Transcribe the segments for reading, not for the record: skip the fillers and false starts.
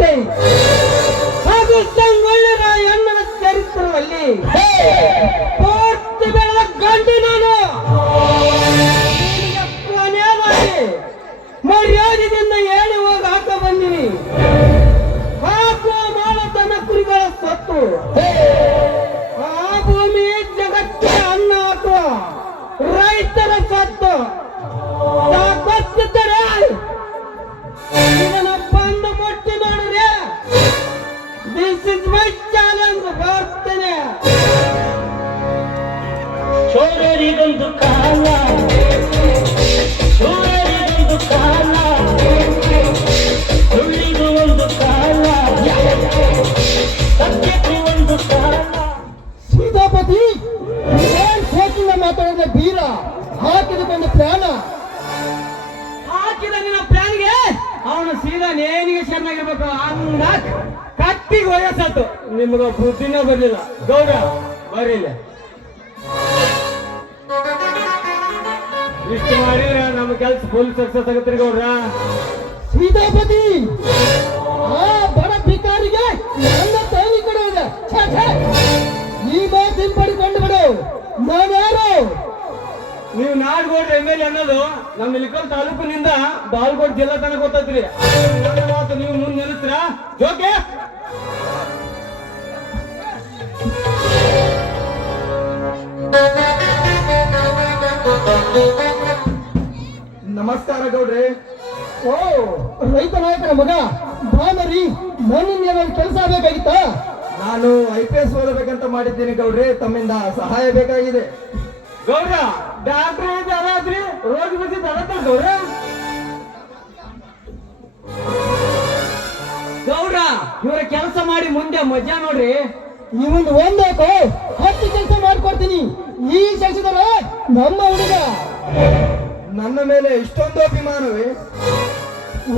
ಕತೆ ಹಾಗೂ ಸಂಗೊಳ್ಳಿ ರಾಯಣ್ಣನ ಚರಿತ್ರದಲ್ಲಿ ಪೂರ್ತಿ ಬೆಳೆದ ಗಂಡು ನಾನು. ಕೊನೆಯದಾಗಿ ಮರ್ಯಾದೆಯಿಂದ ಹೇಳಿ ಹೋಗಿ ಹಾಕ ಬಂದಿನಿ. ಹಾಕುವ ಮಾಲತನ ಕುರಿಗಳ ಸತ್ತು ಆ ಭೂಮಿ ಜಗತ್ತಿನ ಅನ್ನ ಹಾಕುವ ರೈತರ ಸತ್ತು ತಾಕತ್ತಿದ್ದರೆ ಇದನ್ನ ಬಂದು ಮುಟ್ಟಿ ನೋಡ್ರಿ. This is my challenge. ಬರ್ತೇನೆ. ಚೋರರಿಗೊಂದು ಕಾಲ, ಚೋರರಿಗೊಂದು ಕಾಲ, ಸುಳ್ಳಿಗೂ ಒಂದು ಕಾಲ, ಸತ್ಯಕ್ಕೂ ಒಂದು ಕಾಲ. ಸೀತಾಪತಿ ಏನ್ ಸೋತಿಲ್ಲ ಮಾತಾಡಿದ ಬೀರ ಹಾಕಿದಕ್ಕೊಂದು ಪ್ಲಾನ. ಹಾಕಿದ ನಿನ್ನ ಪ್ಲಾನ್ಗೆ ಅವನು ಸೀದಾ ನೇನಿಗೆ ಶರಣಾಗಿರ್ಬೇಕು. ಅಂದ ಕತ್ತಿಗೆ ವಯಸ್ಸತ್ತು. ನಿಮ್ಗ ಬುದ್ಧಿನೇ ಬರ್ಲಿಲ್ಲ. ಗೌಡ ಬರಿಲ್ಲ. ಇಷ್ಟು ಮಾಡಿದ್ರೆ ನಮ್ಮ ಕೆಲಸ ಫುಲ್ ಸಕ್ಸಸ್ ಆಗುತ್ತೆ ಗೌಡ್ರ. ಸೀತಾಪತಿ ಆ ಬಡ ಭಿಕಾರಿಗೆ ನನ್ನ ತೋಲಿ ಕೊಡುವುದು. ಈ ಮಾತು ಹಿಂಪಡಿಕೊಂಡು ಬಿಡು. ನಾನು ಯಾರು? ನೀವು ನಾಡ್ಗೋಡ್ರಿ ಎಮ್ಮೆಲ್ಯೆ ಅನ್ನೋದು ನಮ್ಮ ಇಲ್ಕಲ್ ತಾಲೂಕಿನಿಂದ ಬಾಲ್ಕೋಟ್ ಜಿಲ್ಲಾ ತನಕ ಗೊತ್ತೈತ್ರಿ. ನನ್ನ ಮಾತು ನೀವು ಮುಂದೆ ನಿಲ್ಲಿಸ್ತೀರ? ಜೋಕೆ ನಮಸ್ಕಾರ ಗೌಡ್ರಿ. ಓ ರೈತ ನಾಯಕನ ಮಗ ಬಾನರಿ, ನನ್ನಿಂದ ಏನಾದ್ರು ಕೆಲಸ ಬೇಕಾಗಿತ್ತ? ನಾನು IPS ಓದಬೇಕಂತ ಮಾಡಿದ್ದೀನಿ ಗೌಡ್ರಿ. ತಮ್ಮಿಂದ ಸಹಾಯ ಬೇಕಾಗಿದೆ. ಗೌಡ್ರ ಡಾಕ್ಟ್ರ್ ಅದಾದ್ರಿ, ರೋಗಿ ಬಂದಿದ್ದ ಅದತ್ತ ಗೌಡ್ರ. ಗೌಡ್ರ ಇವರ ಕೆಲಸ ಮಾಡಿ ಮುಂದೆ ಮಜಾ ನೋಡ್ರಿ. ಇವನ್ ಒಂದಾಕೋ 10 ಕೆಲಸ ಮಾಡ್ಕೊಡ್ತೀನಿ. ಈ ಶಶಿಧರ ನಮ್ಮ ಹುಡುಗ. ನನ್ನ ಮೇಲೆ ಇಷ್ಟೊಂದು ಅಭಿಮಾನವೇ?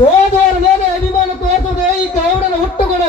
ಓದೋರ ಮೇಲೆ ಅಭಿಮಾನ ತೋರಿಸೋದೇ ಈ ಗೌಡನ ಹುಟ್ಟುಗುಣ.